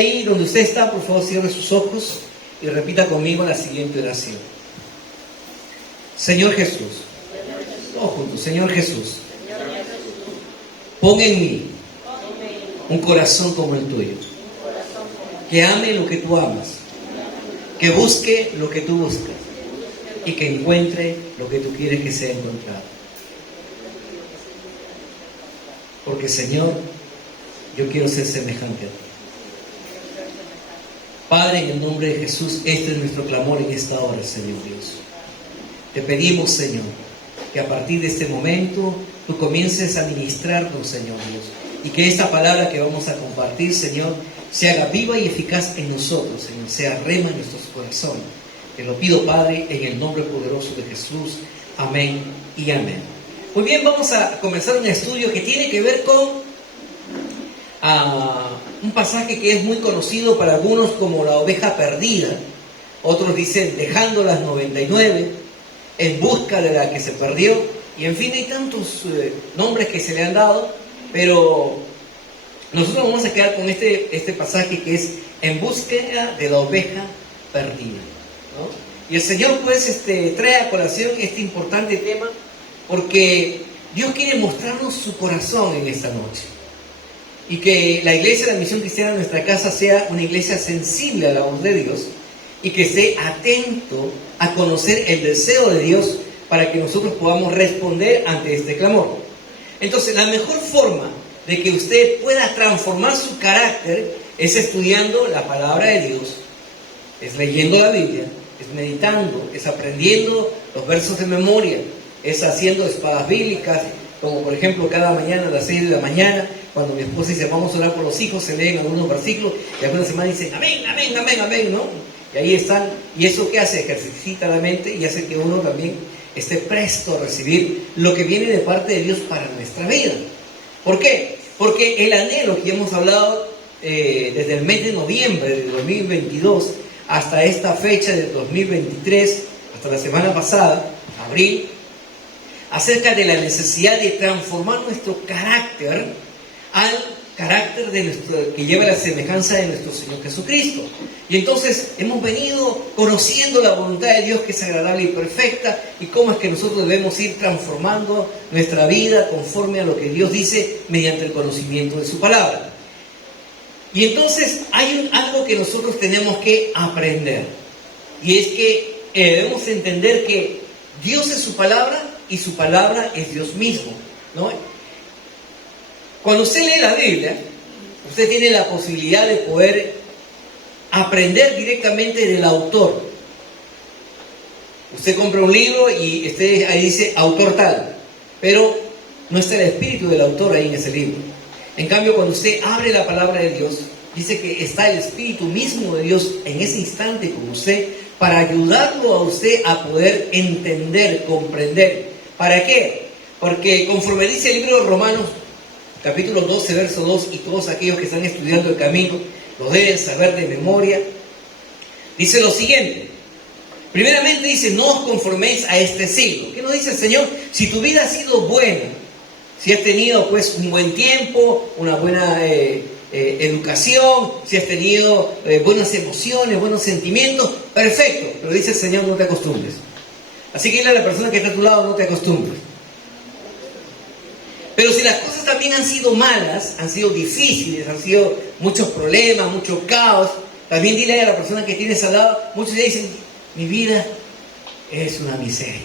Ahí donde usted está, por favor, cierre sus ojos y repita conmigo la siguiente oración. Señor Jesús, todos juntos, Señor Jesús, pon en mí un corazón como el tuyo, que ame lo que tú amas, que busque lo que tú buscas y que encuentre lo que tú quieres que sea encontrado. Porque, Señor, yo quiero ser semejante a ti. Padre, en el nombre de Jesús, este es nuestro clamor en esta hora, Señor Dios. Te pedimos, Señor, que a partir de este momento tú comiences a ministrarnos, Señor Dios, y que esta palabra que vamos a compartir, Señor, se haga viva y eficaz en nosotros, Señor, sea rema en nuestros corazones. Te lo pido, Padre, en el nombre poderoso de Jesús. Amén y amén. Muy bien, vamos a comenzar un estudio que tiene que ver con un pasaje que es muy conocido para algunos como la oveja perdida. Otros dicen dejando las 99, en busca de la que se perdió. Y en fin, hay tantos nombres que se le han dado, pero nosotros vamos a quedar con este pasaje que es en búsqueda de la oveja perdida, ¿no? Y el Señor pues trae a colación este importante tema porque Dios quiere mostrarnos su corazón en esta noche. Y que la iglesia de la Misión Cristiana en nuestra casa sea una iglesia sensible a la voz de Dios y que esté atento a conocer el deseo de Dios para que nosotros podamos responder ante este clamor. Entonces, la mejor forma de que usted pueda transformar su carácter es estudiando la palabra de Dios, es leyendo la Biblia, es meditando, es aprendiendo los versos de memoria, es haciendo espadas bíblicas, como por ejemplo cada mañana a las 6 de la mañana, cuando mi esposa dice vamos a orar por los hijos, se leen algunos versículos y algunas semanas dicen amén, amén, amén, amén, ¿no? Y ahí están, y eso ¿qué hace? Ejercita la mente y hace que uno también esté presto a recibir lo que viene de parte de Dios para nuestra vida. ¿Por qué? Porque el anhelo que hemos hablado desde el mes de noviembre de 2022 hasta esta fecha de 2023, hasta la semana pasada, abril, acerca de la necesidad de transformar nuestro carácter al carácter de que lleva la semejanza de nuestro Señor Jesucristo. Y entonces hemos venido conociendo la voluntad de Dios que es agradable y perfecta y cómo es que nosotros debemos ir transformando nuestra vida conforme a lo que Dios dice mediante el conocimiento de su palabra. Y entonces hay algo que nosotros tenemos que aprender y es que debemos entender que Dios es su palabra y su palabra es Dios mismo, ¿no? Cuando usted lee la Biblia, usted tiene la posibilidad de poder aprender directamente del autor. Usted compra un libro y ahí dice autor tal, pero no está el espíritu del autor ahí en ese libro. En cambio, cuando usted abre la palabra de Dios, dice que está el espíritu mismo de Dios en ese instante con usted para ayudarlo a usted a poder entender, comprender. ¿Para qué? Porque conforme dice el libro de Romanos, capítulo 12, verso 2, y todos aquellos que están estudiando el camino lo deben saber de memoria, dice lo siguiente. Primeramente dice, no os conforméis a este siglo. ¿Qué nos dice el Señor? Si tu vida ha sido buena, si has tenido pues un buen tiempo, una buena educación, si has tenido buenas emociones, buenos sentimientos, perfecto. Pero dice el Señor, no te acostumbres. Así que dile a la persona que está a tu lado, no te acostumbres. Pero si las cosas también han sido malas, han sido difíciles, han sido muchos problemas, mucho caos, también dile a la persona que tienes al lado, muchos le dicen, mi vida es una miseria,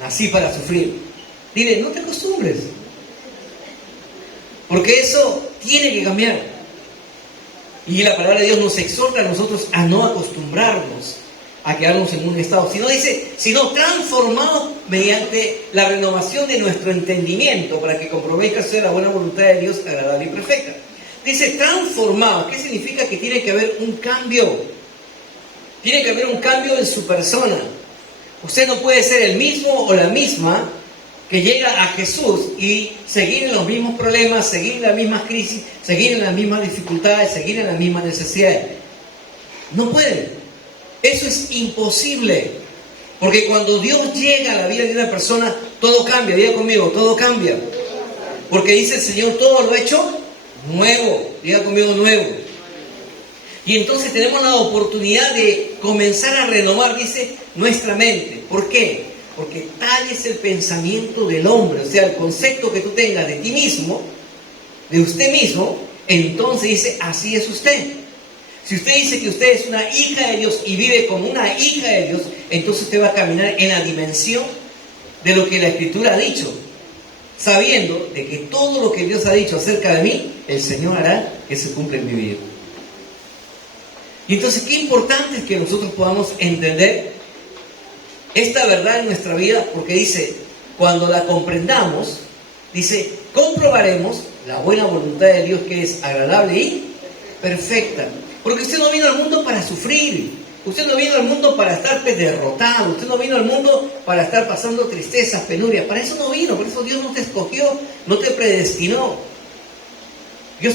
nací para sufrir. Dile, no te acostumbres, porque eso tiene que cambiar. Y la palabra de Dios nos exhorta a nosotros a no acostumbrarnos a quedarnos en un estado, sino transformados mediante la renovación de nuestro entendimiento para que comprobéis que hacer la buena voluntad de Dios agradable y perfecta. Dice transformados, ¿qué significa? Que tiene que haber un cambio. Tiene que haber un cambio en su persona. Usted no puede ser el mismo o la misma que llega a Jesús y seguir en los mismos problemas, seguir en las mismas crisis, seguir en las mismas dificultades, seguir en las mismas necesidades. No puede. Eso es imposible, porque cuando Dios llega a la vida de una persona, todo cambia. Diga conmigo, todo cambia. Porque dice el Señor, todo lo ha hecho nuevo. Diga conmigo, nuevo. Y entonces tenemos la oportunidad de comenzar a renovar, dice, nuestra mente. ¿Por qué? Porque tal es el pensamiento del hombre, o sea, el concepto que tú tengas de ti mismo, de usted mismo, entonces dice, así es usted. Si usted dice que usted es una hija de Dios y vive como una hija de Dios, entonces usted va a caminar en la dimensión de lo que la Escritura ha dicho, sabiendo de que todo lo que Dios ha dicho acerca de mí, el Señor hará que se cumpla en mi vida. Y entonces, qué importante es que nosotros podamos entender esta verdad en nuestra vida, porque dice, cuando la comprendamos, dice, comprobaremos la buena voluntad de Dios, que es agradable y perfecta. Porque usted no vino al mundo para sufrir, usted no vino al mundo para estar derrotado, usted no vino al mundo para estar pasando tristezas, penurias. Para eso no vino, por eso Dios no te escogió, no te predestinó. Dios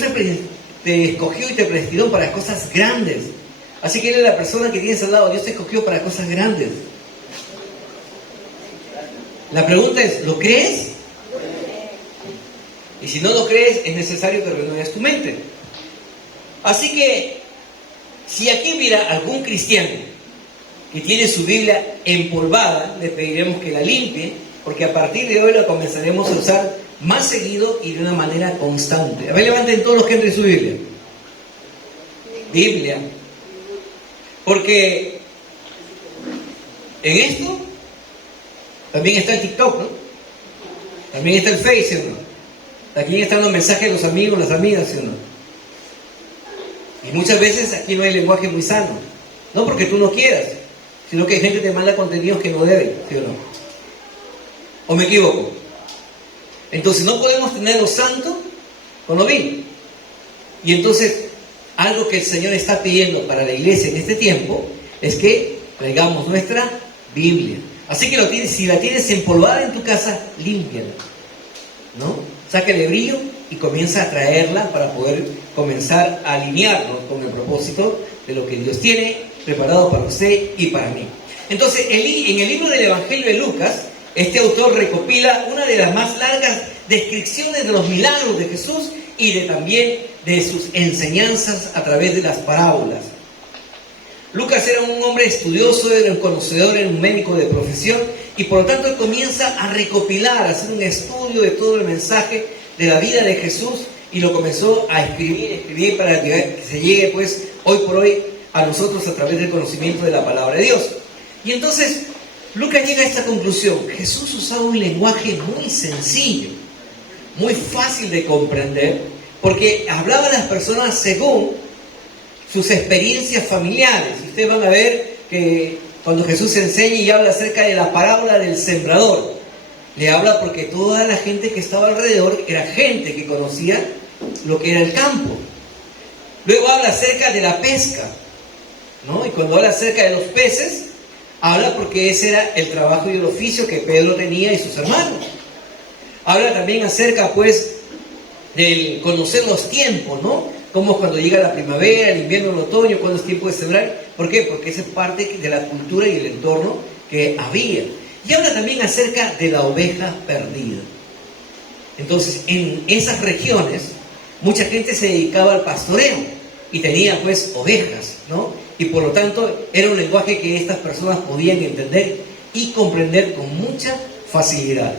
te escogió y te predestinó para cosas grandes. Así que Él es la persona que tienes al lado. Dios te escogió para cosas grandes. La pregunta es, ¿lo crees? Y si no lo crees, es necesario que renueves tu mente. Así que, si aquí hubiera algún cristiano que tiene su Biblia empolvada, le pediremos que la limpie, porque a partir de hoy la comenzaremos a usar más seguido y de una manera constante. A ver, levanten todos los que entren su Biblia. Biblia. Porque en esto también está el TikTok, ¿no? También está el Face, ¿no? También están los mensajes de los amigos, las amigas, ¿sí o no? Y muchas veces aquí no hay lenguaje muy sano. No porque tú no quieras, sino que hay gente que te manda contenidos que no deben, ¿sí o no? ¿O me equivoco? Entonces no podemos tener lo santo con lo vil. Y entonces, algo que el Señor está pidiendo para la iglesia en este tiempo es que traigamos nuestra Biblia. Así que si la tienes empolvada en tu casa, límpiala, ¿no? Sácale brillo y comienza a traerla para poder comenzar a alinearnos con el propósito de lo que Dios tiene preparado para usted y para mí. Entonces, en el libro del Evangelio de Lucas, este autor recopila una de las más largas descripciones de los milagros de Jesús y también de sus enseñanzas a través de las parábolas. Lucas era un hombre estudioso, era un conocedor, era un médico de profesión, y por lo tanto él comienza a recopilar, a hacer un estudio de todo el mensaje de la vida de Jesús, y lo comenzó a escribir para que se llegue pues hoy por hoy a nosotros a través del conocimiento de la palabra de Dios. Y entonces Lucas llega a esta conclusión: Jesús usaba un lenguaje muy sencillo, muy fácil de comprender, porque hablaba a las personas según sus experiencias familiares. Ustedes van a ver que cuando Jesús enseña y habla acerca de la parábola del sembrador, le habla porque toda la gente que estaba alrededor era gente que conocía lo que era el campo. Luego habla acerca de la pesca, ¿no? Y cuando habla acerca de los peces, habla porque ese era el trabajo y el oficio que Pedro tenía y sus hermanos. Habla también acerca, pues, del conocer los tiempos, ¿no? Como es cuando llega la primavera, el invierno, el otoño, cuando es tiempo de sembrar. ¿Por qué? Porque esa es parte de la cultura y el entorno que había. Y habla también acerca de la oveja perdida. Entonces, en esas regiones, mucha gente se dedicaba al pastoreo y tenía, pues, ovejas, ¿no? Y por lo tanto, era un lenguaje que estas personas podían entender y comprender con mucha facilidad.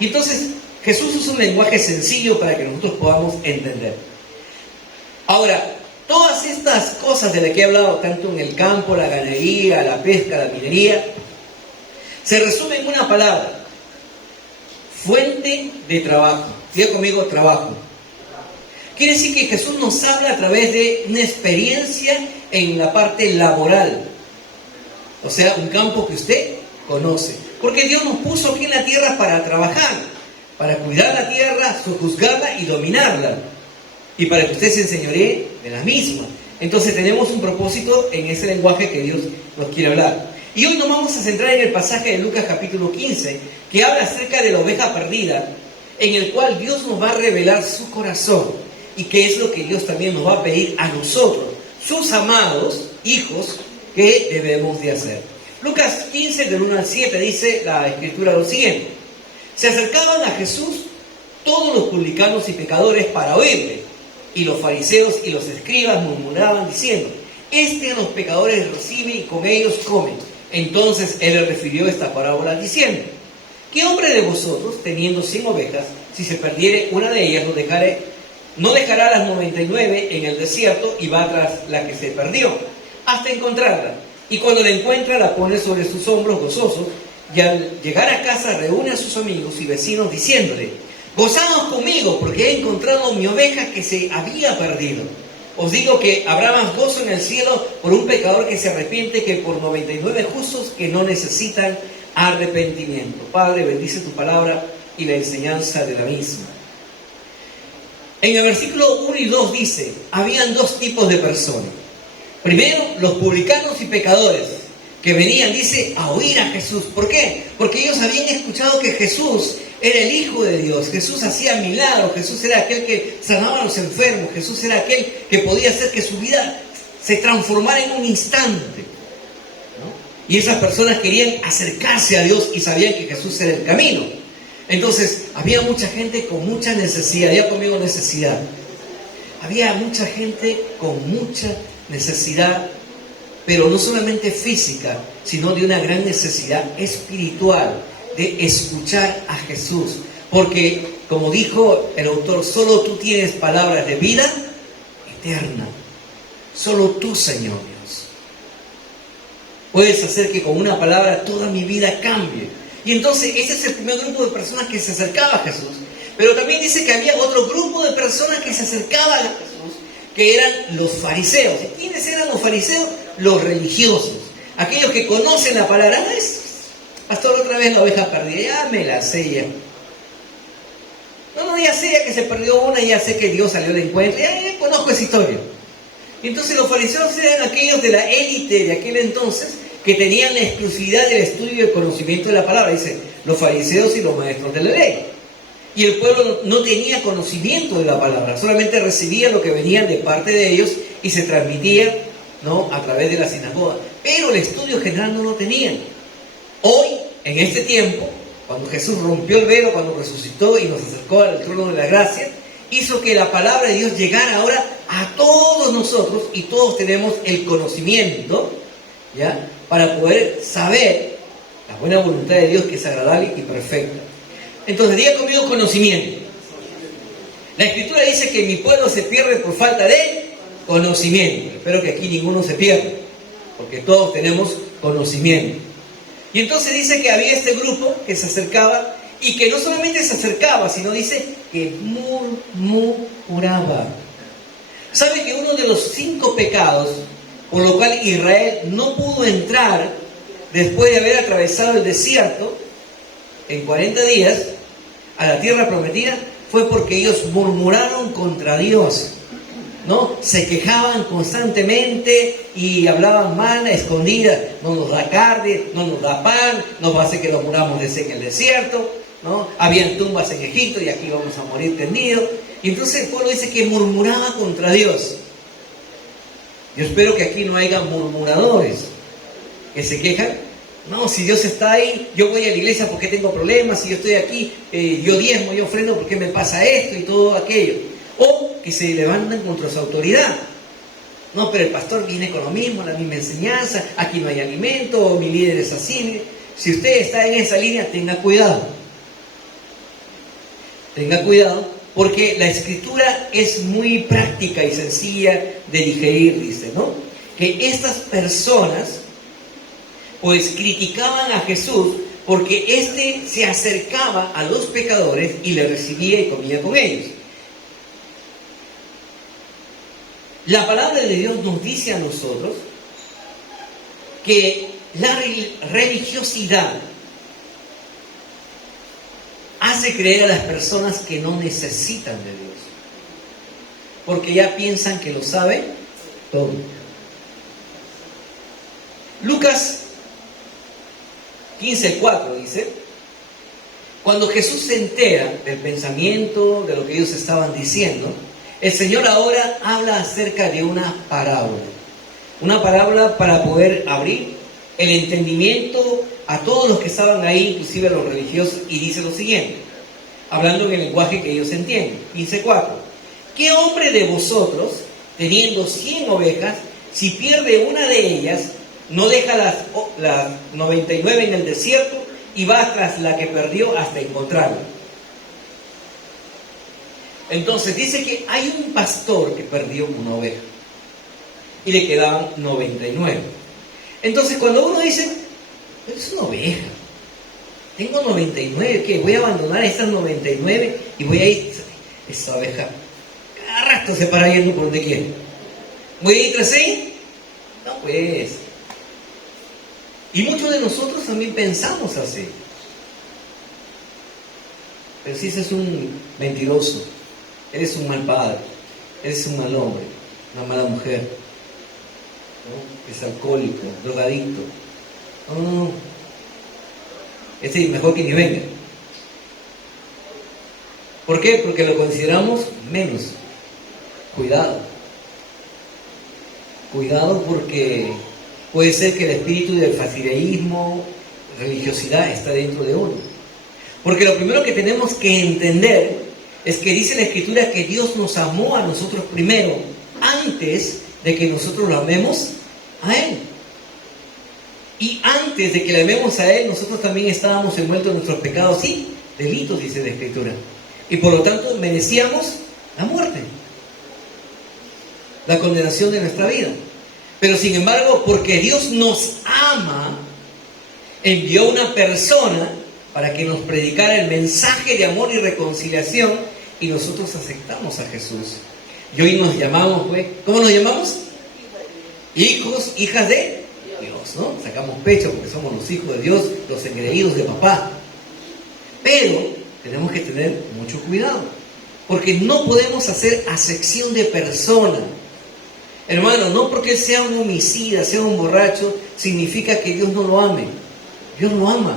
Y entonces, Jesús usa un lenguaje sencillo para que nosotros podamos entender. Ahora, todas estas cosas de las que he hablado, tanto en el campo, la ganadería, la pesca, la minería, se resumen en una palabra: fuente de trabajo. Diga conmigo, trabajo. Quiere decir que Jesús nos habla a través de una experiencia en la parte laboral. O sea, un campo que usted conoce. Porque Dios nos puso aquí en la tierra para trabajar, para cuidar la tierra, sojuzgarla y dominarla, y para que usted se enseñoree de la misma. Entonces tenemos un propósito en ese lenguaje que Dios nos quiere hablar. Y hoy nos vamos a centrar en el pasaje de Lucas capítulo 15, que habla acerca de la oveja perdida, en el cual Dios nos va a revelar su corazón, y que es lo que Dios también nos va a pedir a nosotros, sus amados hijos, que debemos de hacer. Lucas 15, del 1 al 7, dice la Escritura lo siguiente: se acercaban a Jesús todos los publicanos y pecadores para oírle, y los fariseos y los escribas murmuraban diciendo: Este a los pecadores recibe y con ellos come. Entonces él le refirió esta parábola diciendo: ¿qué hombre de vosotros, teniendo 100 ovejas, si se perdiere una de ellas, no dejará las 99 en el desierto y va tras la que se perdió, hasta encontrarla? Y cuando la encuentra, la pone sobre sus hombros gozoso, y al llegar a casa reúne a sus amigos y vecinos diciéndole: gozaos conmigo, porque he encontrado mi oveja que se había perdido. Os digo que habrá más gozo en el cielo por un pecador que se arrepiente que por 99 justos que no necesitan arrepentimiento. Padre, bendice tu palabra y la enseñanza de la misma. En el versículo 1 y 2 dice: habían dos tipos de personas. Primero, los publicanos y pecadores, que venían, dice, a oír a Jesús. ¿Por qué? Porque ellos habían escuchado que Jesús era el Hijo de Dios. Jesús hacía milagros. Jesús era aquel que sanaba a los enfermos. Jesús era aquel que podía hacer que su vida se transformara en un instante, ¿no? Y esas personas querían acercarse a Dios y sabían que Jesús era el camino. Entonces, había mucha gente con mucha necesidad. Ya conmigo, necesidad. Había mucha gente con mucha necesidad, pero no solamente física, sino de una gran necesidad espiritual, de escuchar a Jesús. Porque, como dijo el autor, solo tú tienes palabras de vida eterna. Solo tú, Señor Dios, puedes hacer que con una palabra toda mi vida cambie. Y entonces ese es el primer grupo de personas que se acercaba a Jesús. Pero también dice que había otro grupo de personas que se acercaban a Jesús, que eran los fariseos. ¿Y quiénes eran los fariseos? Los religiosos. Aquellos que conocen la palabra. Pastor, otra vez la oveja perdida. Ya me la sé ya. No, ya sé que se perdió una, ya sé que Dios salió de encuentro. Ya conozco esa historia. Y entonces los fariseos eran aquellos de la élite de aquel entonces que tenían la exclusividad del estudio y el conocimiento de la palabra. Dice, los fariseos y los maestros de la ley. Y el pueblo no tenía conocimiento de la palabra, solamente recibía lo que venía de parte de ellos y se transmitía, ¿no?, a través de la sinagoga. Pero el estudio general no lo tenían. Hoy, en este tiempo, cuando Jesús rompió el velo, cuando resucitó y nos acercó al trono de la gracia, hizo que la palabra de Dios llegara ahora a todos nosotros y todos tenemos el conocimiento, ¿ya?, para poder saber la buena voluntad de Dios, que es agradable y perfecta. Entonces, diga conmigo: conocimiento. La Escritura dice que mi pueblo se pierde por falta de conocimiento. Espero que aquí ninguno se pierda, porque todos tenemos conocimiento. Y entonces dice que había este grupo que se acercaba, y que no solamente se acercaba, sino dice que murmuraba. ¿Sabe que uno de los 5 pecados por lo cual Israel no pudo entrar después de haber atravesado el desierto en 40 días a la tierra prometida fue porque ellos murmuraron contra Dios, ¿no? Se quejaban constantemente y hablaban mal a escondidas? No nos da carne, no nos da pan, nos va a hacer que nos muramos de sed en el desierto, ¿no? Habían tumbas en Egipto y aquí vamos a morir tendidos. Y entonces el pueblo dice que murmuraba contra Dios. Yo espero que aquí no haya murmuradores que se quejan. No, si Dios está ahí, yo voy a la iglesia porque tengo problemas, si yo estoy aquí, yo diezmo, yo ofrendo porque me pasa esto y todo aquello. O que se levantan contra su autoridad. No, pero el pastor viene con lo mismo, la misma enseñanza, aquí no hay alimento, o mi líder es así. Si usted está en esa línea, tenga cuidado. Tenga cuidado, porque la Escritura es muy práctica y sencilla de digerir, dice, ¿no? Que estas personas pues criticaban a Jesús porque éste se acercaba a los pecadores y le recibía y comía con ellos. La palabra de Dios nos dice a nosotros que la religiosidad hace creer a las personas que no necesitan de Dios, porque ya piensan que lo saben todo. Lucas 15:4 dice: cuando Jesús se entera del pensamiento, de lo que ellos estaban diciendo, el Señor ahora habla acerca de una parábola para poder abrir el entendimiento a todos los que estaban ahí, inclusive a los religiosos, y dice lo siguiente, hablando en el lenguaje que ellos entienden. 15:4: ¿qué hombre de vosotros, teniendo 100 ovejas, Si pierde una de ellas, no deja las 99 en el desierto y va tras la que perdió hasta encontrarla. Entonces dice que hay un pastor que perdió una oveja y le quedaban 99. Entonces cuando uno dice, es una oveja, tengo 99, ¿qué? Voy a abandonar esas 99 y voy a ir, esa oveja cada rato se para yendo por donde quiere. ¿Voy a ir tras ella? No, pues. Y muchos de nosotros también pensamos así. Pero si ese es un mentiroso, eres un mal padre, eres un mal hombre, una mala mujer, ¿no? Es alcohólico, drogadicto. No. Ese es mejor que ni venga. ¿Por qué? Porque lo consideramos menos. Cuidado. Cuidado porque puede ser que el espíritu del fariseísmo, religiosidad, está dentro de uno. Porque lo primero que tenemos que entender es que dice la Escritura que Dios nos amó a nosotros primero, antes de que nosotros lo amemos a Él. Y antes de que le amemos a Él, nosotros también estábamos envueltos en nuestros pecados y delitos, dice la Escritura. Y por lo tanto merecíamos la muerte, la condenación de nuestra vida. Pero sin embargo, porque Dios nos ama, envió una persona para que nos predicara el mensaje de amor y reconciliación, y nosotros aceptamos a Jesús. Y hoy nos llamamos, pues, ¿cómo nos llamamos? Hijos, hijas de Dios, ¿no? Sacamos pecho porque somos los hijos de Dios, los engreídos de papá. Pero tenemos que tener mucho cuidado, porque no podemos hacer acepción de persona. Hermano, no porque sea un homicida, sea un borracho, significa que Dios no lo ame. Dios lo ama.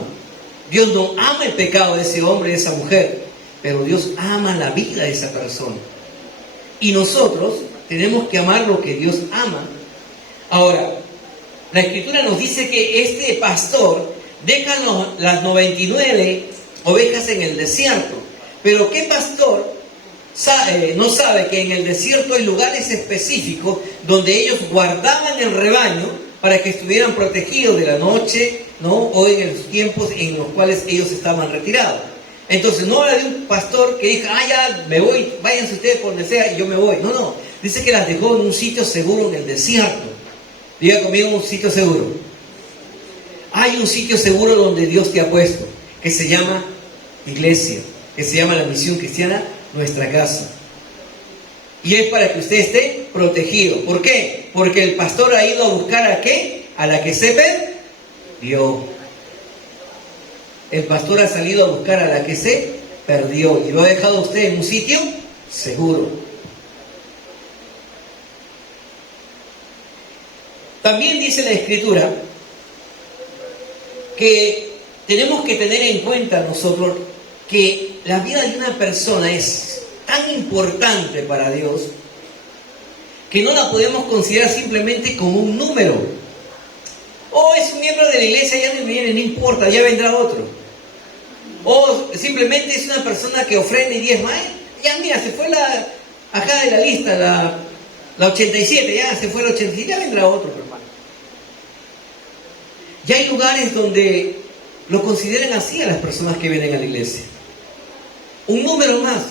Dios no ama el pecado de ese hombre, de esa mujer, pero Dios ama la vida de esa persona. Y nosotros tenemos que amar lo que Dios ama. Ahora, la Escritura nos dice que este pastor deja las 99 ovejas en el desierto. Pero ¿qué pastor no sabe que en el desierto hay lugares específicos donde ellos guardaban el rebaño para que estuvieran protegidos de la noche, ¿no? O en los tiempos en los cuales ellos estaban retirados? Entonces no era de un pastor que dijo, ya me voy, váyanse ustedes por donde sea y yo me voy. No, dice que las dejó en un sitio seguro en el desierto. Diga conmigo, un sitio seguro. Hay un sitio seguro donde Dios te ha puesto, que se llama iglesia, que se llama la misión cristiana, nuestra casa. Y es para que usted esté protegido. ¿Por qué? Porque el pastor ha ido a buscar ¿a qué? A la que se perdió. El pastor ha salido a buscar a la que se perdió y lo ha dejado a usted en un sitio seguro. También dice la Escritura que tenemos que tener en cuenta nosotros que la vida de una persona es tan importante para Dios que no la podemos considerar simplemente como un número. Es un miembro de la iglesia, ya no viene, no importa, ya vendrá otro. O simplemente es una persona que ofrenda y diezma. Ya mira, se fue acá de la lista, la 87, ya se fue la 87, ya vendrá otro, hermano. Ya hay lugares donde lo consideran así a las personas que vienen a la iglesia. Un número más,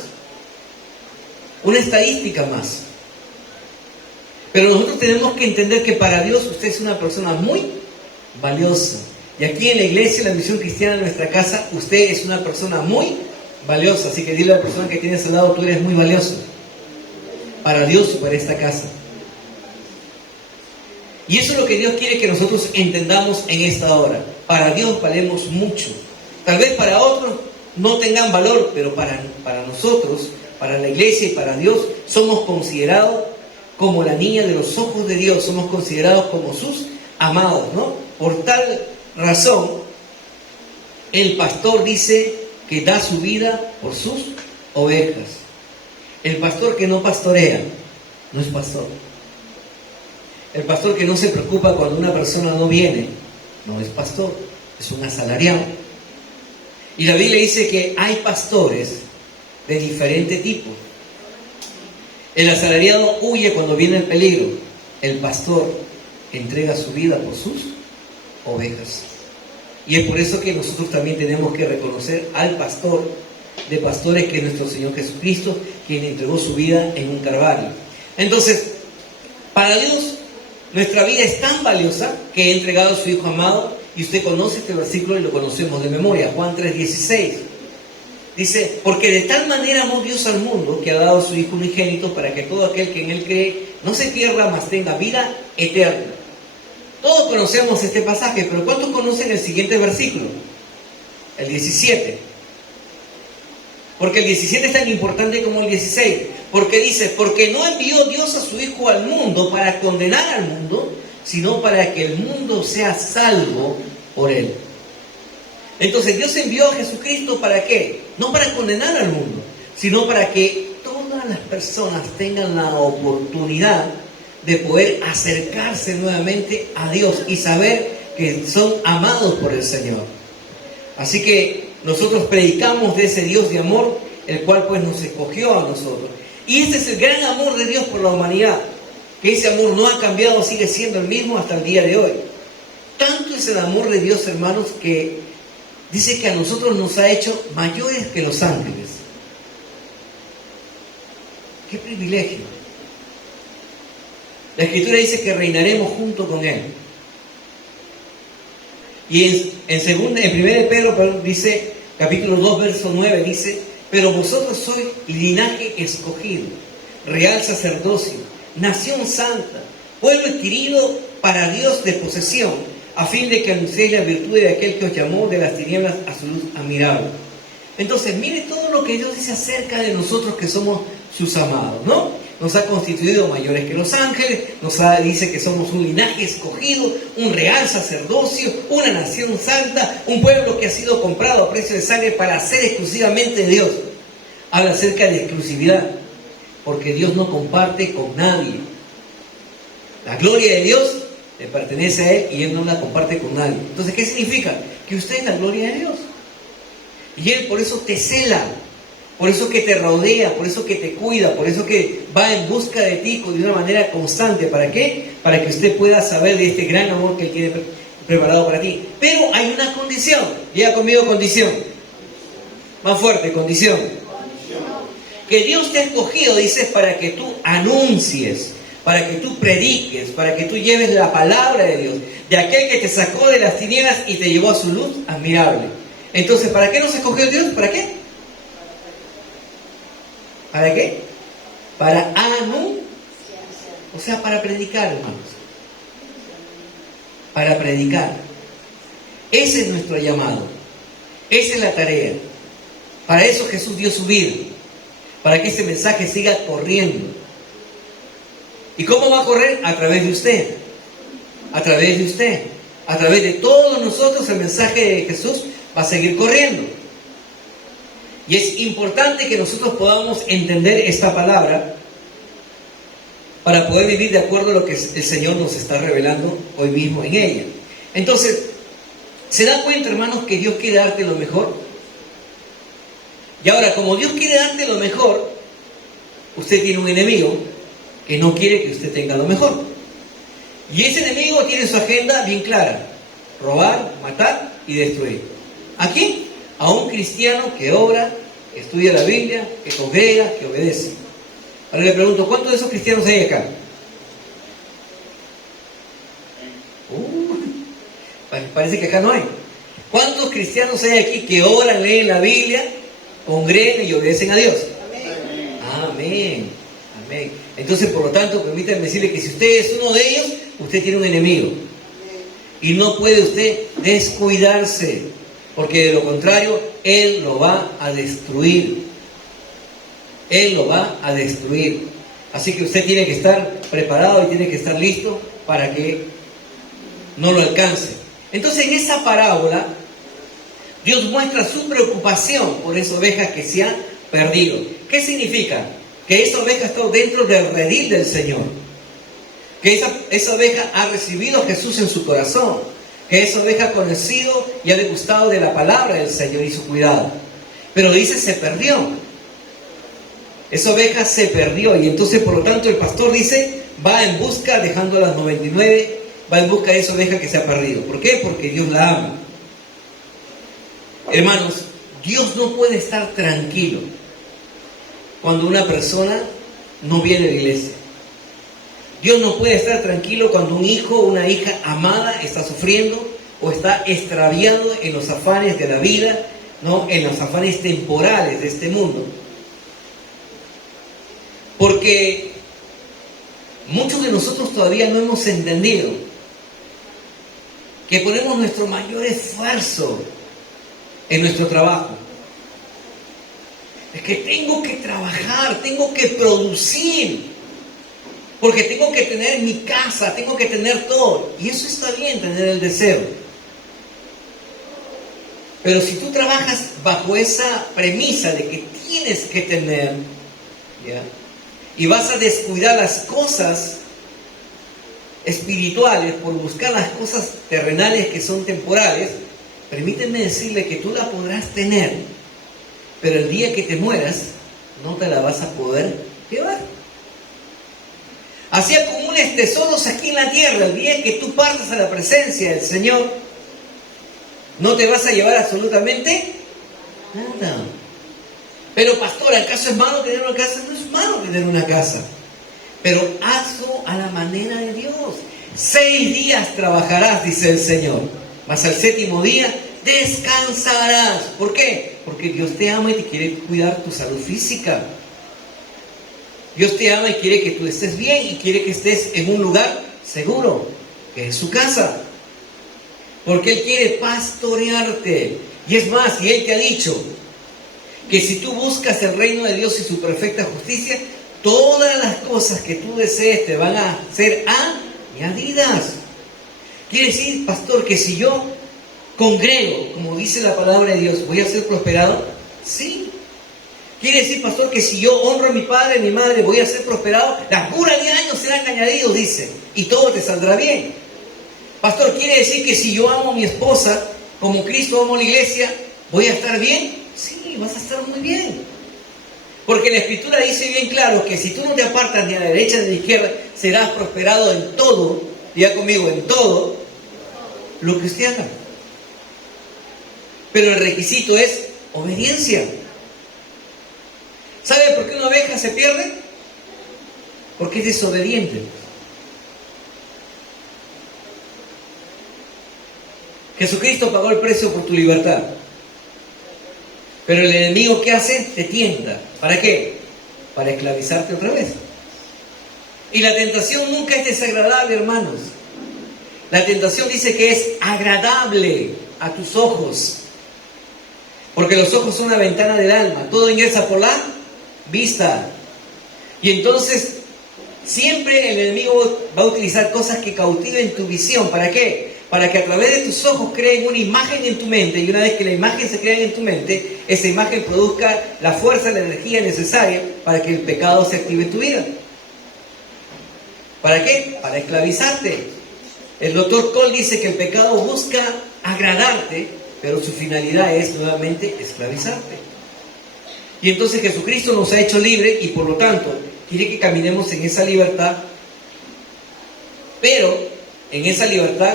una estadística más. Pero nosotros tenemos que entender que para Dios usted es una persona muy valiosa. Y aquí en la iglesia, la misión cristiana de nuestra casa, usted es una persona muy valiosa. Así que dile a la persona que tienes al lado, tú eres muy valioso para Dios y para esta casa. Y eso es lo que Dios quiere que nosotros entendamos en esta hora. Para Dios valemos mucho. Tal vez para otros no tengan valor, pero para nosotros, para la iglesia y para Dios, somos considerados como la niña de los ojos de Dios. Somos considerados como sus amados, ¿no? Por tal razón, el pastor dice que da su vida por sus ovejas. El pastor que no pastorea no es pastor. El pastor que no se preocupa cuando una persona no viene no es pastor, es un asalariado. Y la Biblia dice que hay pastores de diferente tipo. El asalariado huye cuando viene el peligro. el pastor entrega su vida por sus ovejas. Y es por eso que nosotros también tenemos que reconocer al pastor de pastores, que es nuestro Señor Jesucristo, quien entregó su vida en un Calvario. Entonces, para Dios, nuestra vida es tan valiosa que ha entregado a su Hijo amado, y usted conoce este versículo y lo conocemos de memoria, Juan 3:16. Dice, porque de tal manera amó Dios al mundo que ha dado a su Hijo unigénito para que todo aquel que en Él cree no se pierda, mas tenga vida eterna. Todos conocemos este pasaje, pero ¿cuántos conocen el siguiente versículo? El 17. Porque el 17 es tan importante como el 16. Porque dice, porque no envió Dios a su Hijo al mundo para condenar al mundo, sino para que el mundo sea salvo por Él. Entonces Dios envió a Jesucristo ¿para qué? No para condenar al mundo, sino para que todas las personas tengan la oportunidad de poder acercarse nuevamente a Dios y saber que son amados por el Señor. Así que nosotros predicamos de ese Dios de amor, el cual pues nos escogió a nosotros. Y ese es el gran amor de Dios por la humanidad, que ese amor no ha cambiado, sigue siendo el mismo hasta el día de hoy. Tanto es el amor de Dios, hermanos, que dice que a nosotros nos ha hecho mayores que los ángeles. ¡Qué privilegio! La Escritura dice que reinaremos junto con Él. Y en 1 Pedro dice, capítulo 2, verso 9, dice, pero vosotros sois linaje escogido, real sacerdocio, nación santa, pueblo adquirido para Dios de posesión, a fin de que anunciéis la virtud de aquel que os llamó de las tinieblas a su luz admirable. Entonces, mire todo lo que Dios dice acerca de nosotros que somos sus amados, ¿no? Nos ha constituido mayores que los ángeles, dice que somos un linaje escogido, un real sacerdocio, una nación santa, un pueblo que ha sido comprado a precio de sangre para ser exclusivamente de Dios. Habla acerca de exclusividad, porque Dios no comparte con nadie. La gloria de Dios le pertenece a Él y Él no la comparte con nadie. Entonces, ¿qué significa? Que usted es la gloria de Dios. Y Él por eso te cela, por eso que te rodea, por eso que te cuida, por eso que va en busca de ti de una manera constante. ¿Para qué? Para que usted pueda saber de este gran amor que Él tiene preparado para ti. Pero hay una condición. Diga conmigo, condición. Más fuerte, condición. Que Dios te ha escogido, dice, para que tú anuncies, para que tú prediques, para que tú lleves la palabra de Dios, de aquel que te sacó de las tinieblas y te llevó a su luz admirable. Entonces, ¿para qué nos escogió Dios? ¿Para qué? ¿Para qué? Para anunciar. O sea, para predicar, hermanos. Para predicar. Ese es nuestro llamado. Esa es la tarea. Para eso Jesús dio su vida. Para que ese mensaje siga corriendo. ¿Y cómo va a correr? A través de usted. A través de usted. A través de todos nosotros el mensaje de Jesús va a seguir corriendo. Y es importante que nosotros podamos entender esta palabra para poder vivir de acuerdo a lo que el Señor nos está revelando hoy mismo en ella. Entonces, ¿se da cuenta, hermanos, que Dios quiere darte lo mejor? Y ahora, como Dios quiere darte lo mejor, usted tiene un enemigo que no quiere que usted tenga lo mejor. Y ese enemigo tiene su agenda bien clara: robar, matar y destruir. ¿A quién? A un cristiano que obra, que estudia la Biblia, que congrega, que obedece. Ahora le pregunto, ¿cuántos de esos cristianos hay acá? Parece que acá no hay. ¿Cuántos cristianos hay aquí que oran, leen la Biblia, congregan y obedecen a Dios? Amén. Amén. Entonces, por lo tanto, permítanme decirle que si usted es uno de ellos, usted tiene un enemigo. Y no puede usted descuidarse, porque de lo contrario, Él lo va a destruir. Él lo va a destruir. Así que usted tiene que estar preparado y tiene que estar listo para que no lo alcance. Entonces, en esa parábola, Dios muestra su preocupación por esa oveja que se ha perdido. ¿Qué significa? Que esa oveja está dentro del redil del Señor. Que esa oveja ha recibido a Jesús en su corazón. Que esa oveja ha conocido y ha degustado de la palabra del Señor y su cuidado. Pero dice, se perdió. Esa oveja se perdió. Y entonces, por lo tanto, el pastor dice, va en busca, dejando las 99, va en busca de esa oveja que se ha perdido. ¿Por qué? Porque Dios la ama. Hermanos, Dios no puede estar tranquilo cuando una persona no viene a la iglesia. Dios no puede estar tranquilo cuando un hijo o una hija amada está sufriendo o está extraviado en los afanes de la vida, ¿no? En los afanes temporales de este mundo. Porque muchos de nosotros todavía no hemos entendido que ponemos nuestro mayor esfuerzo en nuestro trabajo. Es que tengo que trabajar, tengo que producir, porque tengo que tener mi casa, tengo que tener todo. Y eso está bien, tener el deseo. Pero si tú trabajas bajo esa premisa de que tienes que tener, ¿ya? Y vas a descuidar las cosas espirituales por buscar las cosas terrenales que son temporales, permíteme decirle que tú la podrás tener, pero el día que te mueras no te la vas a poder llevar. Así acumules tesoros aquí en la tierra, el día que tú partas a la presencia del Señor, no te vas a llevar absolutamente nada. Pero pastor, ¿acaso es malo tener una casa? No es malo tener una casa, pero hazlo a la manera de Dios. 6 días trabajarás, dice el Señor, mas al 7º día descansarás. ¿Por qué? Porque Dios te ama y te quiere cuidar tu salud física. Dios te ama y quiere que tú estés bien y quiere que estés en un lugar seguro, que es su casa. Porque Él quiere pastorearte. Y es más, y Él te ha dicho que si tú buscas el reino de Dios y su perfecta justicia, todas las cosas que tú desees te van a ser añadidas. Quiere decir, pastor, que si yo congrego, como dice la palabra de Dios, ¿voy a ser prosperado? Sí. Quiere decir, pastor, que si yo honro a mi padre y a mi madre, ¿voy a ser prosperado? Las puras de años serán añadidos, dice, y todo te saldrá bien. Pastor, ¿quiere decir que si yo amo a mi esposa, como Cristo amó a la iglesia, ¿voy a estar bien? Sí, vas a estar muy bien. Porque la Escritura dice bien claro que si tú no te apartas ni a la derecha ni a la izquierda, serás prosperado en todo, diga conmigo, en todo lo que usted haga. Pero el requisito es obediencia. ¿Sabe por qué una oveja se pierde? Porque es desobediente. Jesucristo pagó el precio por tu libertad. Pero el enemigo, ¿qué hace? Te tienta. ¿Para qué? Para esclavizarte otra vez. Y la tentación nunca es desagradable, hermanos. La tentación dice que es agradable a tus ojos. Porque los ojos son la ventana del alma. Todo ingresa por la vista. Y entonces, siempre el enemigo va a utilizar cosas que cautiven tu visión. ¿Para qué? Para que a través de tus ojos creen una imagen en tu mente, y una vez que la imagen se crea en tu mente, esa imagen produzca la fuerza, la energía necesaria para que el pecado se active en tu vida. ¿Para qué? Para esclavizarte. El doctor Cole dice que el pecado busca agradarte, pero su finalidad es nuevamente esclavizarte. Y entonces Jesucristo nos ha hecho libre y por lo tanto quiere que caminemos en esa libertad, pero en esa libertad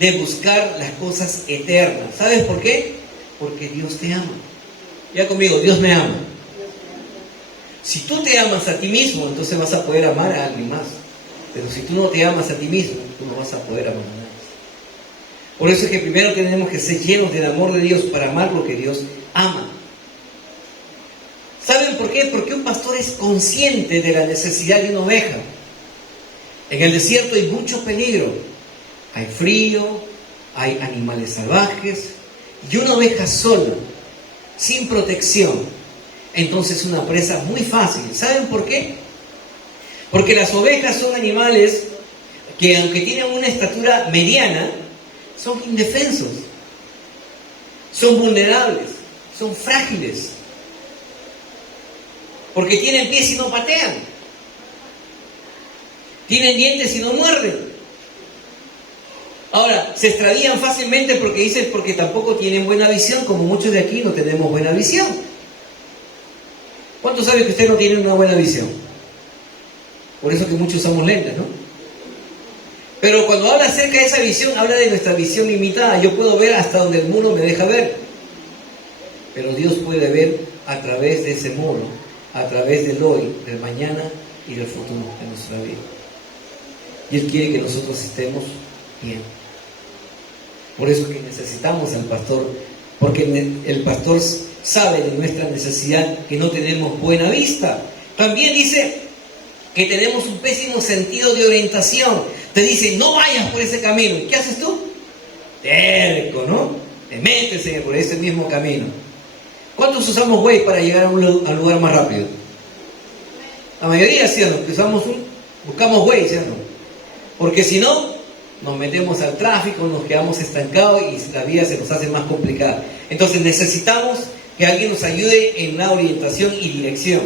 de buscar las cosas eternas. ¿Sabes por qué? Porque Dios te ama. Ya conmigo, Dios me ama. Si tú te amas a ti mismo, entonces vas a poder amar a alguien más. Pero si tú no te amas a ti mismo, tú no vas a poder amar a nadie. Por eso es que primero tenemos que ser llenos del amor de Dios para amar lo que Dios ama. ¿Saben por qué? Porque un pastor es consciente de la necesidad de una oveja. En el desierto hay mucho peligro. Hay frío, hay animales salvajes, y una oveja sola, sin protección, entonces es una presa muy fácil. ¿Saben por qué? Porque las ovejas son animales que, aunque tienen una estatura mediana, son indefensos, son vulnerables, son frágiles, porque tienen pies y no patean, tienen dientes y no muerden. Ahora, se extravían fácilmente porque tampoco tienen buena visión, como muchos de aquí no tenemos buena visión. ¿Cuántos saben que usted no tiene una buena visión? Por eso que muchos usamos lentes, ¿no? Pero cuando habla acerca de esa visión, habla de nuestra visión limitada. Yo puedo ver hasta donde el muro me deja ver. Pero Dios puede ver a través de ese muro, a través del hoy, del mañana y del futuro de nuestra vida. Y Él quiere que nosotros estemos bien. Por eso que necesitamos al pastor, porque el pastor sabe de nuestra necesidad, que no tenemos buena vista. También dice que tenemos un pésimo sentido de orientación. Te dice, no vayas por ese camino. ¿Y qué haces tú? Terco, ¿no? Te metes por ese mismo camino. ¿Cuántos usamos Waze para llegar a un lugar más rápido? La mayoría, ¿sí o no? Buscamos Waze, ¿sí o no? Porque si no, nos metemos al tráfico, nos quedamos estancados y la vida se nos hace más complicada. Entonces necesitamos que alguien nos ayude en la orientación y dirección.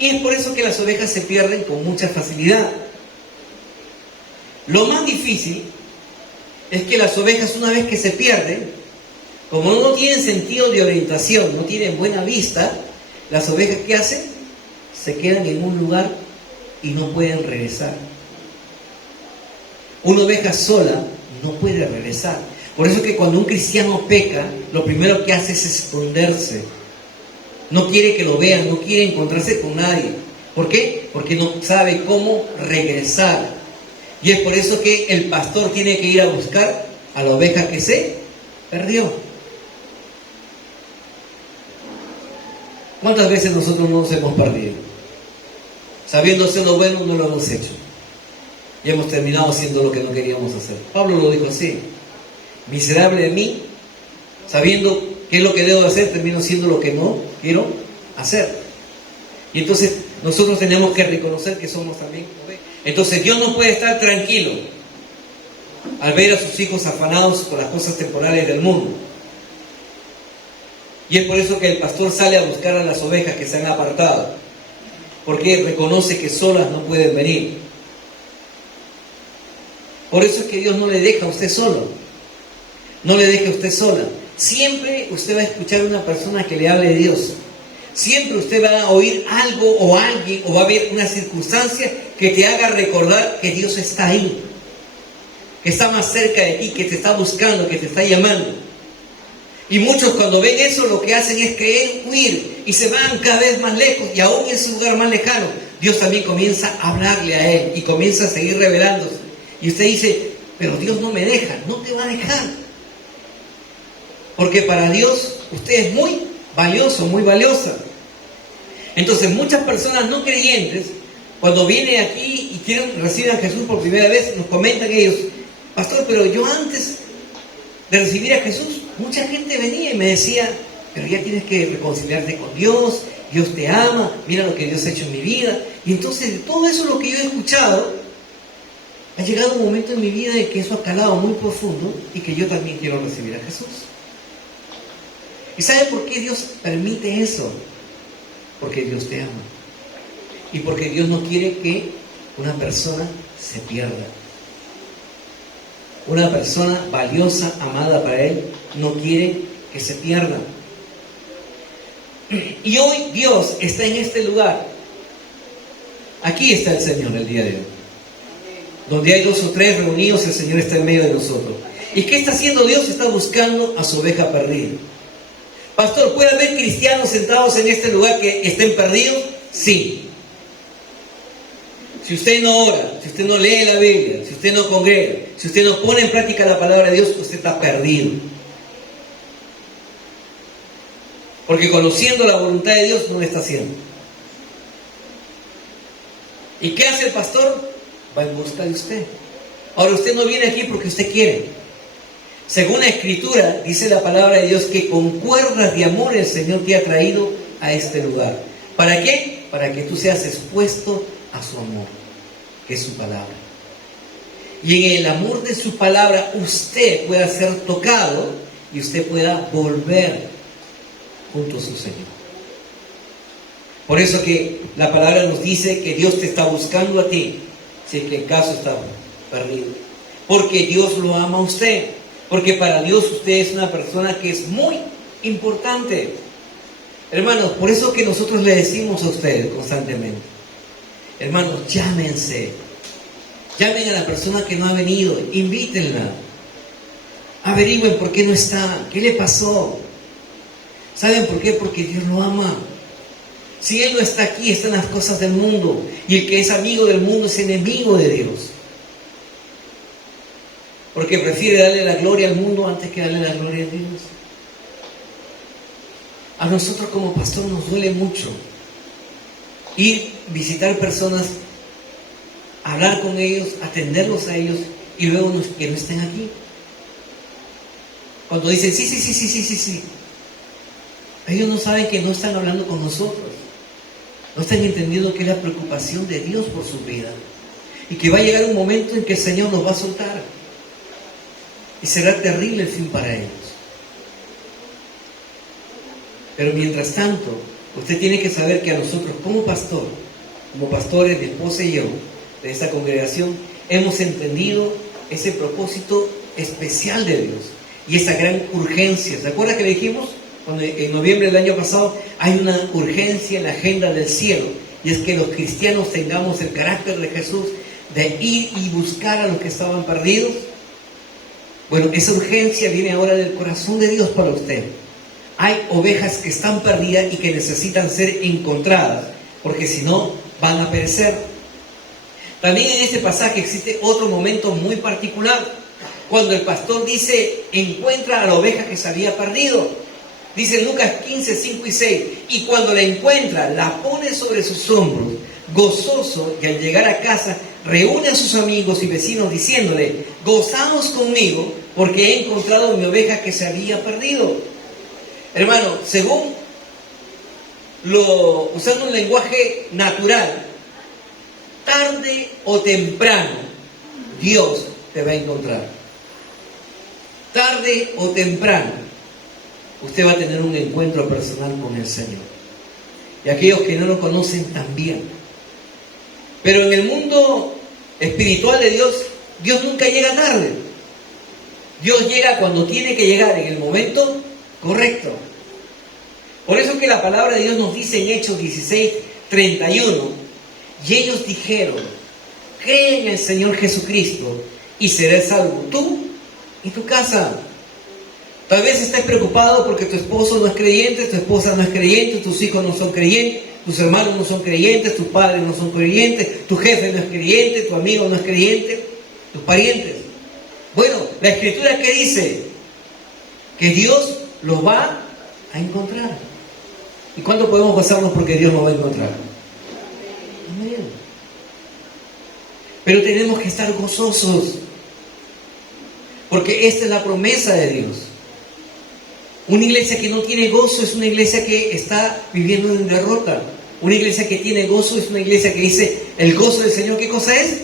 Y es por eso que las ovejas se pierden con mucha facilidad. Lo más difícil es que las ovejas, una vez que se pierden, como no tienen sentido de orientación, no tienen buena vista, las ovejas, ¿qué hacen? Se quedan en un lugar y no pueden regresar. Una oveja sola no puede regresar. Por eso que cuando un cristiano peca, lo primero que hace es esconderse. No quiere que lo vean, no quiere encontrarse con nadie. ¿Por qué? Porque no sabe cómo regresar. Y es por eso que el pastor tiene que ir a buscar a la oveja que se perdió. ¿Cuántas veces nosotros nos hemos perdido? Sabiendo hacer lo bueno, no lo hemos hecho. Y hemos terminado haciendo lo que no queríamos hacer. Pablo lo dijo así: miserable de mí, sabiendo qué es lo que debo hacer, termino haciendo lo que no quiero hacer. Y entonces nosotros tenemos que reconocer que somos también ovejas. Entonces Dios no puede estar tranquilo al ver a sus hijos afanados con las cosas temporales del mundo. Y es por eso que el pastor sale a buscar a las ovejas que se han apartado, porque reconoce que solas no pueden venir. Por eso es que Dios no le deja a usted solo, no le deja a usted sola. Siempre usted va a escuchar a una persona que le hable de Dios. Siempre usted va a oír algo o alguien, o va a haber una circunstancia que te haga recordar que Dios está ahí, que está más cerca de ti, que te está buscando, que te está llamando. Y muchos cuando ven eso lo que hacen es querer huir y se van cada vez más lejos, y aún en ese lugar más lejano Dios también comienza a hablarle a él y comienza a seguir revelándose. Y usted dice, pero Dios no me deja. No te va a dejar, porque para Dios usted es muy valioso, muy valiosa. Entonces muchas personas no creyentes, cuando vienen aquí y reciben a Jesús por primera vez, nos comentan ellos, pastor, pero yo antes de recibir a Jesús, mucha gente venía y me decía, pero ya tienes que reconciliarte con Dios, Dios te ama, mira lo que Dios ha hecho en mi vida. Y entonces de todo eso lo que yo he escuchado, ha llegado un momento en mi vida de que eso ha calado muy profundo y que yo también quiero recibir a Jesús. ¿Y sabe por qué Dios permite eso? Porque Dios te ama. Y porque Dios no quiere que una persona se pierda. Una persona valiosa, amada para Él, no quiere que se pierda. Y hoy Dios está en este lugar. Aquí está el Señor el día de hoy. Donde hay 2 o 3 reunidos, el Señor está en medio de nosotros. ¿Y qué está haciendo Dios? Está buscando a su oveja perdida. Pastor, ¿puede haber cristianos sentados en este lugar que estén perdidos? Sí. Si usted no ora, si usted no lee la Biblia, si usted no congrega, si usted no pone en práctica la palabra de Dios, usted está perdido. Porque conociendo la voluntad de Dios no lo está haciendo. ¿Y qué hace el pastor? Va en busca de usted. Ahora usted no viene aquí porque usted quiere. Según la Escritura, dice la palabra de Dios que con cuerdas de amor el Señor te ha traído a este lugar. ¿Para qué? Para que tú seas expuesto a su amor, que es su palabra. Y en el amor de su palabra usted pueda ser tocado y usted pueda volver junto a su Señor. Por eso que la palabra nos dice que Dios te está buscando a ti, si es que en caso está perdido. Porque Dios lo ama a usted. Porque para Dios usted es una persona que es muy importante. Hermanos, por eso que nosotros le decimos a ustedes constantemente, Hermanos, llámense. Llamen a la persona que no ha venido, invítenla. Averigüen por qué no está, qué le pasó. ¿Saben por qué? Porque Dios lo ama. Si Él no está aquí, están las cosas del mundo. Y el que es amigo del mundo es enemigo de Dios. Porque prefiere darle la gloria al mundo antes que darle la gloria a Dios. A nosotros como pastor nos duele mucho ir visitar personas, hablar con ellos, atenderlos a ellos y luego que no estén aquí. Cuando dicen sí. Ellos no saben que no están hablando con nosotros. No están entendiendo que es la preocupación de Dios por su vida. Y que va a llegar un momento en que el Señor nos va a soltar. Y será terrible el fin para ellos. Pero mientras tanto, usted tiene que saber que a nosotros como pastor, como pastores, mi esposa y yo, de esta congregación, hemos entendido ese propósito especial de Dios y esa gran urgencia. ¿Se acuerda que le dijimos? Cuando en noviembre del año pasado hay una urgencia en la agenda del cielo, y es que los cristianos tengamos el carácter de Jesús de ir y buscar a los que estaban perdidos. Bueno, esa urgencia viene ahora del corazón de Dios para usted. Hay ovejas que están perdidas y que necesitan ser encontradas, porque si no, van a perecer. También en este pasaje existe otro momento muy particular, cuando el pastor dice, encuentra a la oveja que se había perdido. Dice Lucas 15, 5 y 6, y cuando la encuentra, la pone sobre sus hombros, gozoso, y al llegar a casa, reúne a sus amigos y vecinos diciéndole, gozamos conmigo, porque he encontrado mi oveja que se había perdido. Hermano, según usando un lenguaje natural, tarde o temprano, Dios te va a encontrar. Tarde o temprano, usted va a tener un encuentro personal con el Señor. Y aquellos que no lo conocen también. Pero en el mundo espiritual de Dios, Dios nunca llega tarde. Dios llega cuando tiene que llegar, en el momento correcto. Por eso que la palabra de Dios nos dice en Hechos 16, 31, y ellos dijeron, cree en el Señor Jesucristo y serás salvo tú y tu casa. Tal vez estés preocupado porque tu esposo no es creyente, tu esposa no es creyente, tus hijos no son creyentes, tus hermanos no son creyentes, tus padres no son creyentes, tu jefe no es creyente, tu amigo no es creyente, tus parientes. Bueno, la Escritura que dice que Dios los va a encontrar. ¿Y cuándo podemos pasarnos porque Dios nos va a encontrar? Amén. Pero tenemos que estar gozosos, porque esta es la promesa de Dios. Una iglesia que no tiene gozo es una iglesia que está viviendo en derrota. Una iglesia que tiene gozo es una iglesia que dice, el gozo del Señor, ¿qué cosa es?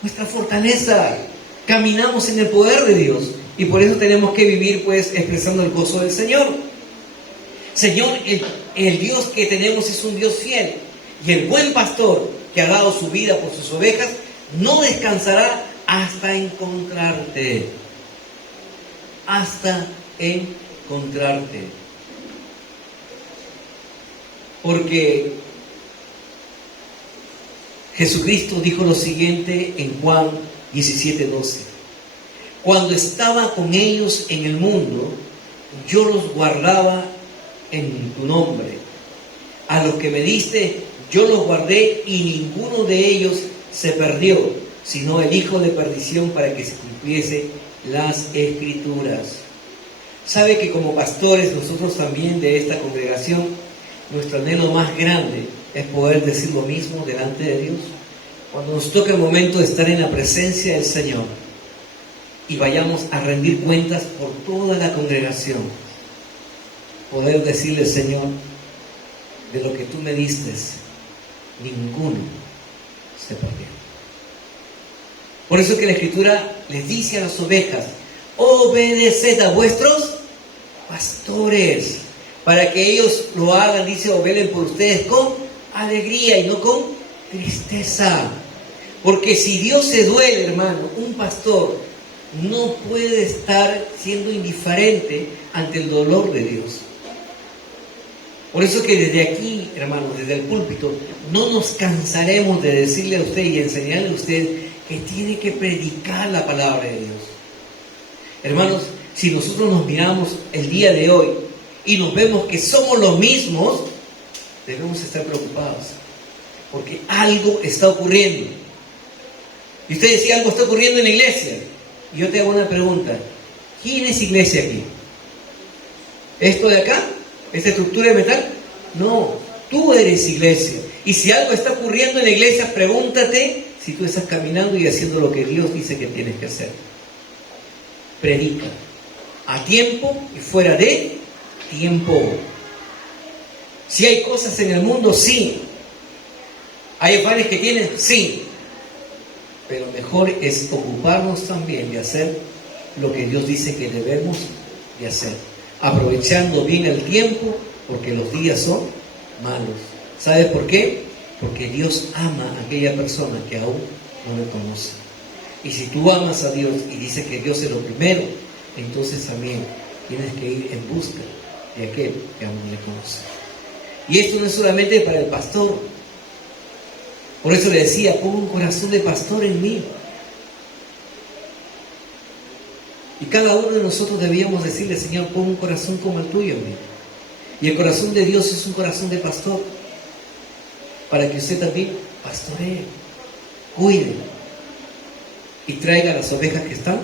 Nuestra fortaleza. Caminamos en el poder de Dios y por eso tenemos que vivir pues expresando el gozo del Señor. Señor, el Dios que tenemos es un Dios fiel, y el buen pastor que ha dado su vida por sus ovejas no descansará hasta encontrarte. Hasta encontrarte. Porque Jesucristo dijo lo siguiente en Juan 17:12. Cuando estaba con ellos en el mundo, yo los guardaba en tu nombre. A los que me diste, yo los guardé y ninguno de ellos se perdió, sino el hijo de perdición, para que se cumpliese las Escrituras. Sabe que como pastores, nosotros también de esta congregación, nuestro anhelo más grande es poder decir lo mismo delante de Dios. Cuando nos toque el momento de estar en la presencia del Señor y vayamos a rendir cuentas por toda la congregación, poder decirle, Señor, de lo que tú me diste, ninguno se perdió. Por eso que la Escritura les dice a las ovejas, obedeced a vuestros pastores, para que ellos lo hagan, dice, o velen por ustedes con alegría y no con tristeza. Porque si Dios se duele, hermano, un pastor no puede estar siendo indiferente ante el dolor de Dios. Por eso que desde aquí, hermanos, desde el púlpito, no nos cansaremos de decirle a usted y enseñarle a usted que tiene que predicar la palabra de Dios. Hermanos, si nosotros nos miramos el día de hoy y nos vemos que somos los mismos, debemos estar preocupados, porque algo está ocurriendo. Y usted decía, algo está ocurriendo en la iglesia. Y yo te hago una pregunta: ¿quién es iglesia aquí? ¿Esto de acá? ¿Esta estructura de metal? No, tú eres iglesia. Y si algo está ocurriendo en la iglesia, pregúntate si tú estás caminando y haciendo lo que Dios dice que tienes que hacer. Predica a tiempo y fuera de tiempo. Si hay cosas en el mundo, sí. ¿Hay afanes que tienen? Sí. Pero mejor es ocuparnos también de hacer lo que Dios dice que debemos de hacer, aprovechando bien el tiempo, porque los días son malos. ¿Sabes por qué? Porque Dios ama a aquella persona que aún no le conoce. Y si tú amas a Dios y dices que Dios es lo primero, entonces también tienes que ir en busca de aquel que aún no le conoce. Y esto no es solamente para el pastor. Por eso le decía, pon un corazón de pastor en mí. Y cada uno de nosotros debíamos decirle, Señor, pon un corazón como el tuyo en mí. Y el corazón de Dios es un corazón de pastor, para que usted también pastoree, cuide y traiga las ovejas que están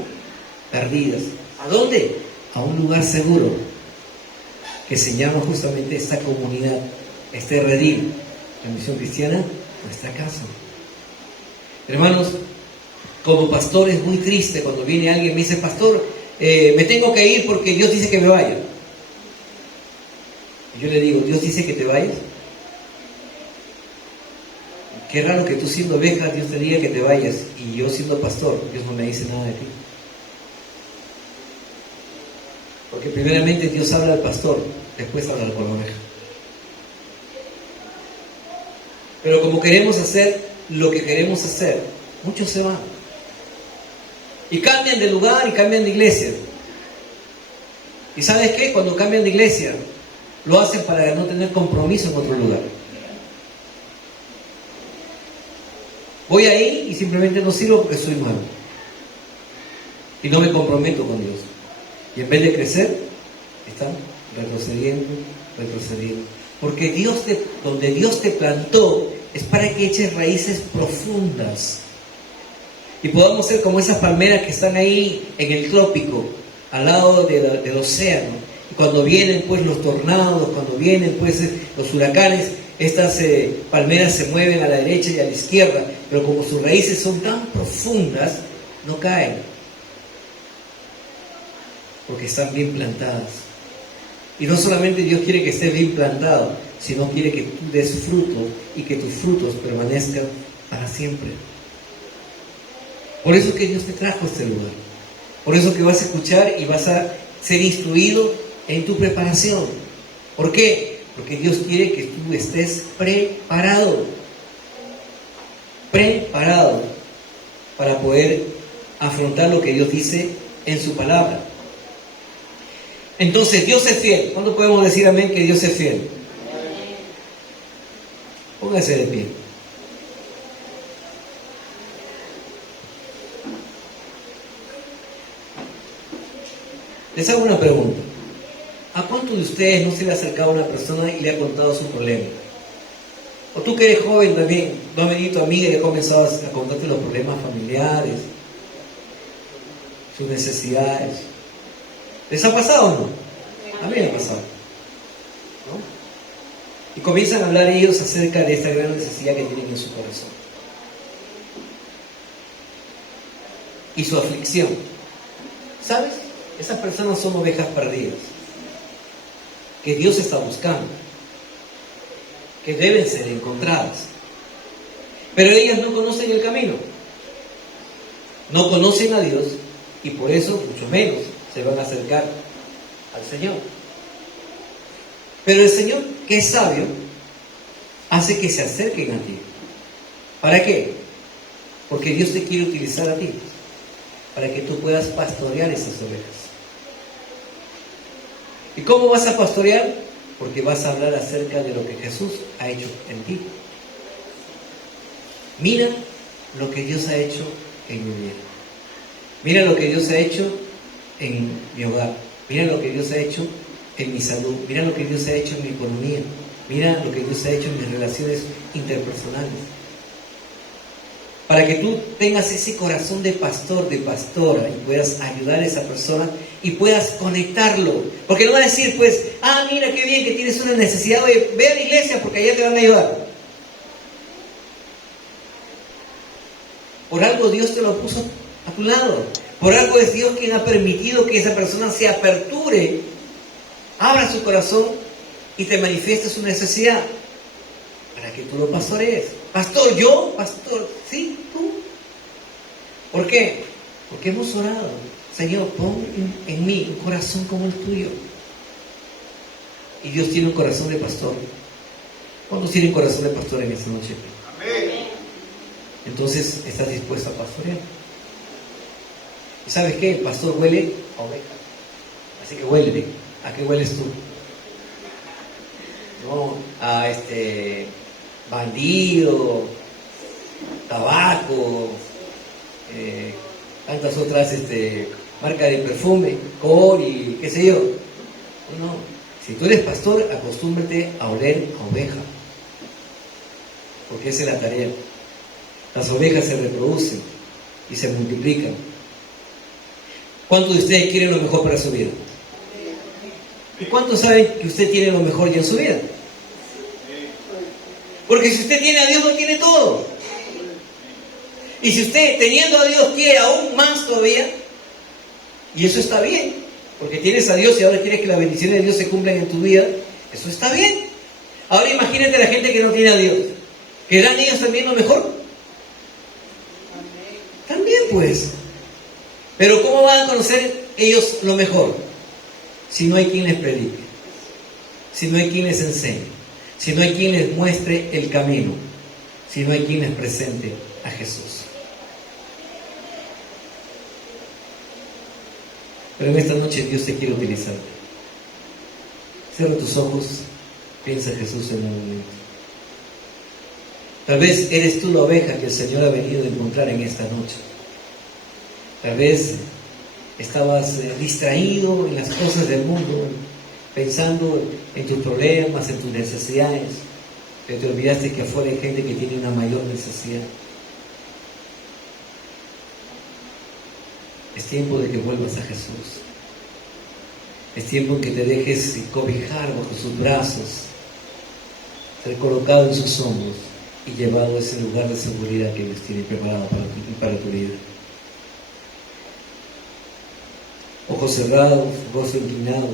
perdidas. ¿A dónde? A un lugar seguro, que se llama justamente esta comunidad, este redil, la Misión Cristiana, nuestra casa. Hermanos, como pastor es muy triste cuando viene alguien y me dice, pastor, me tengo que ir porque Dios dice que me vaya. Y yo le digo, ¿Dios dice que te vayas? Qué raro que tú siendo oveja, Dios te diga que te vayas, y yo siendo pastor, Dios no me dice nada de ti. Porque primeramente Dios habla al pastor, después habla con la oveja. Pero como queremos hacer lo que queremos hacer, muchos se van. Y cambian de lugar y cambian de iglesia. ¿Y sabes qué? Cuando cambian de iglesia, lo hacen para no tener compromiso en otro lugar. Voy ahí y simplemente no sirvo porque soy malo. Y no me comprometo con Dios. Y en vez de crecer, están retrocediendo. Porque donde Dios te plantó es para que eches raíces profundas. Y podamos ser como esas palmeras que están ahí en el trópico, al lado del océano. Y cuando vienen pues los tornados, cuando vienen pues los huracanes, estas palmeras se mueven a la derecha y a la izquierda, pero como sus raíces son tan profundas, no caen, porque están bien plantadas. Y no solamente Dios quiere que estés bien plantado, sino quiere que tú des fruto y que tus frutos permanezcan para siempre. Por eso que Dios te trajo a este lugar. Por eso que vas a escuchar y vas a ser instruido en tu preparación. ¿Por qué? Porque Dios quiere que tú estés preparado para poder afrontar lo que Dios dice en su palabra. Entonces, Dios es fiel. ¿Cuándo podemos decir amén que Dios es fiel? Póngase de pie. Les hago una pregunta. ¿A cuántos de ustedes no se le ha acercado a una persona y le ha contado su problema? O tú que eres joven también, no ha venido tu amiga y le ha comenzado a contarte los problemas familiares, sus necesidades. ¿Les ha pasado o no? A mí me ha pasado, ¿no? Y comienzan a hablar ellos acerca de esta gran necesidad que tienen en su corazón y su aflicción. ¿Sabes? Esas personas son ovejas perdidas que Dios está buscando, que deben ser encontradas. Pero ellas no conocen el camino, no conocen a Dios, y por eso mucho menos se van a acercar al Señor. Pero el Señor, que es sabio, hace que se acerquen a ti. ¿Para qué? Porque Dios te quiere utilizar a ti para que tú puedas pastorear esas ovejas. ¿Y cómo vas a pastorear? porque vas a hablar acerca de lo que Jesús ha hecho en ti. Mira lo que Dios ha hecho en mi vida. Mira lo que Dios ha hecho en mi hogar. Mira lo que Dios ha hecho en mi salud. Mira lo que Dios ha hecho en mi economía. Mira lo que Dios ha hecho en mis relaciones interpersonales. Para que tú tengas ese corazón de pastor, de pastora, y puedas ayudar a esa persona y puedas conectarlo. Porque no va a decir, pues, mira qué bien que tienes una necesidad, oye, ve a la iglesia porque allá te van a ayudar. Por algo Dios te lo puso a tu lado. Por algo es Dios quien ha permitido que esa persona se aperture, abra su corazón y te manifieste su necesidad. Para que tú lo pastorees. Pastor, yo, pastor, sí, tú. ¿Por qué? Porque hemos orado. Señor, pon en mí un corazón como el tuyo. Y Dios tiene un corazón de pastor. ¿Cuántos tienen corazón de pastor en esta noche? Amén. Entonces, ¿estás dispuesto a pastorear? ¿Y sabes qué? El pastor huele a oveja. Así que huélete. ¿A qué hueles tú? No, a bandido, tabaco, tantas otras marcas de perfume, Cori, qué sé yo. No, si tú eres pastor, acostúmbrate a oler a oveja, porque esa es la tarea. Las ovejas se reproducen y se multiplican. ¿Cuántos de ustedes quieren lo mejor para su vida? ¿Y cuántos saben que usted tiene lo mejor ya en su vida? Porque si usted tiene a Dios, lo tiene todo. Y si usted, teniendo a Dios, quiere aún más todavía, y eso está bien, porque tienes a Dios y ahora quieres que las bendiciones de Dios se cumplan en tu vida, eso está bien. Ahora imagínate a la gente que no tiene a Dios. ¿Querrán ellos también lo mejor? También pues. Pero ¿cómo van a conocer ellos lo mejor? Si no hay quien les predique, si no hay quien les enseñe, si no hay quien les muestre el camino, si no hay quien les presente a Jesús. Pero en esta noche Dios te quiere utilizar. Cierra tus ojos, piensa en Jesús en un momento. Tal vez eres tú la oveja que el Señor ha venido a encontrar en esta noche. Tal vez estabas distraído en las cosas del mundo, pensando en tus problemas, en tus necesidades, pero te olvidaste que afuera hay gente que tiene una mayor necesidad. Es tiempo de que vuelvas a Jesús. Es tiempo en que te dejes cobijar bajo sus brazos, ser colocado en sus hombros y llevado a ese lugar de seguridad que Dios tiene preparado para tu vida. Ojos cerrados, rostro inclinado.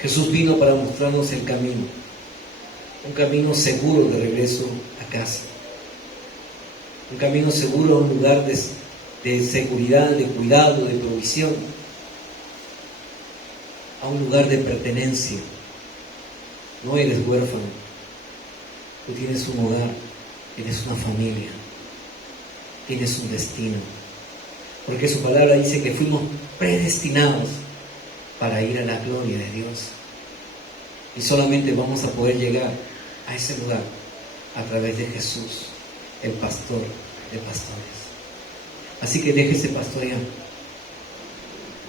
Jesús vino para mostrarnos el camino, un camino seguro de regreso a casa, un camino seguro a un lugar de seguridad, de cuidado, de provisión, a un lugar de pertenencia. No eres huérfano, tú tienes un hogar, tienes una familia, tienes un destino, porque su palabra dice que fuimos predestinados para ir a la gloria de Dios. Y solamente vamos a poder llegar a ese lugar a través de Jesús, el pastor de pastores. Así que déjese pastorear.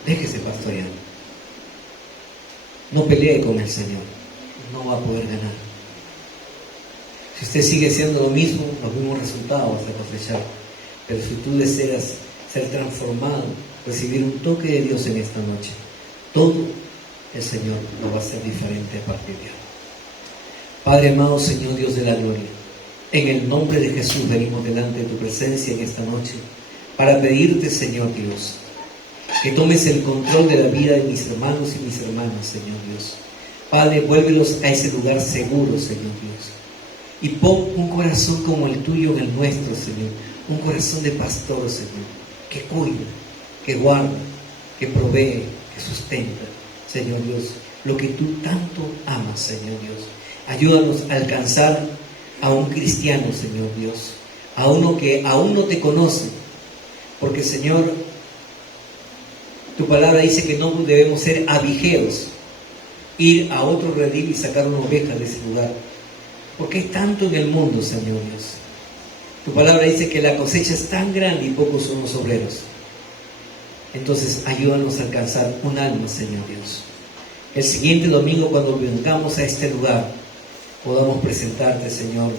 Déjese pastorear. No pelee con el Señor. No va a poder ganar. Si usted sigue haciendo lo mismo, los mismos resultados vas a cosechar. Pero si tú deseas ser transformado, recibir un toque de Dios en esta noche, todo el Señor lo va a hacer diferente a partir de ahora. Padre amado, Señor Dios de la gloria, en el nombre de Jesús venimos delante de tu presencia en esta noche para pedirte, Señor Dios, que tomes el control de la vida de mis hermanos y mis hermanas, Señor Dios. Padre, vuélvelos a ese lugar seguro, Señor Dios, y pon un corazón como el tuyo en el nuestro, Señor, un corazón de pastor, Señor, que cuida, que guarda, que provee, que sustenta, Señor Dios, lo que tú tanto amas, Señor Dios. Ayúdanos a alcanzar a un cristiano, Señor Dios, a uno que aún no te conoce, porque, Señor, tu palabra dice que no debemos ser avijeros ir a otro redil y sacar una oveja de ese lugar. Porque hay tanto en el mundo, Señor Dios. Tu palabra dice que la cosecha es tan grande y pocos son los obreros. Entonces ayúdanos a alcanzar un alma, Señor Dios. El siguiente domingo, cuando vengamos a este lugar, podamos presentarte, Señor,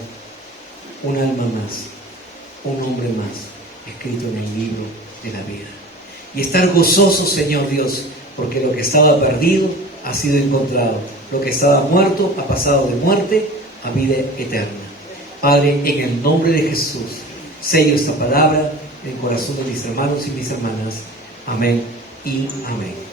un alma más, un hombre más, escrito en el libro de la vida. Y estar gozosos, Señor Dios, porque lo que estaba perdido ha sido encontrado. Lo que estaba muerto ha pasado de muerte a vida eterna. Padre, en el nombre de Jesús, sello esta palabra en el corazón de mis hermanos y mis hermanas. Amén y amén.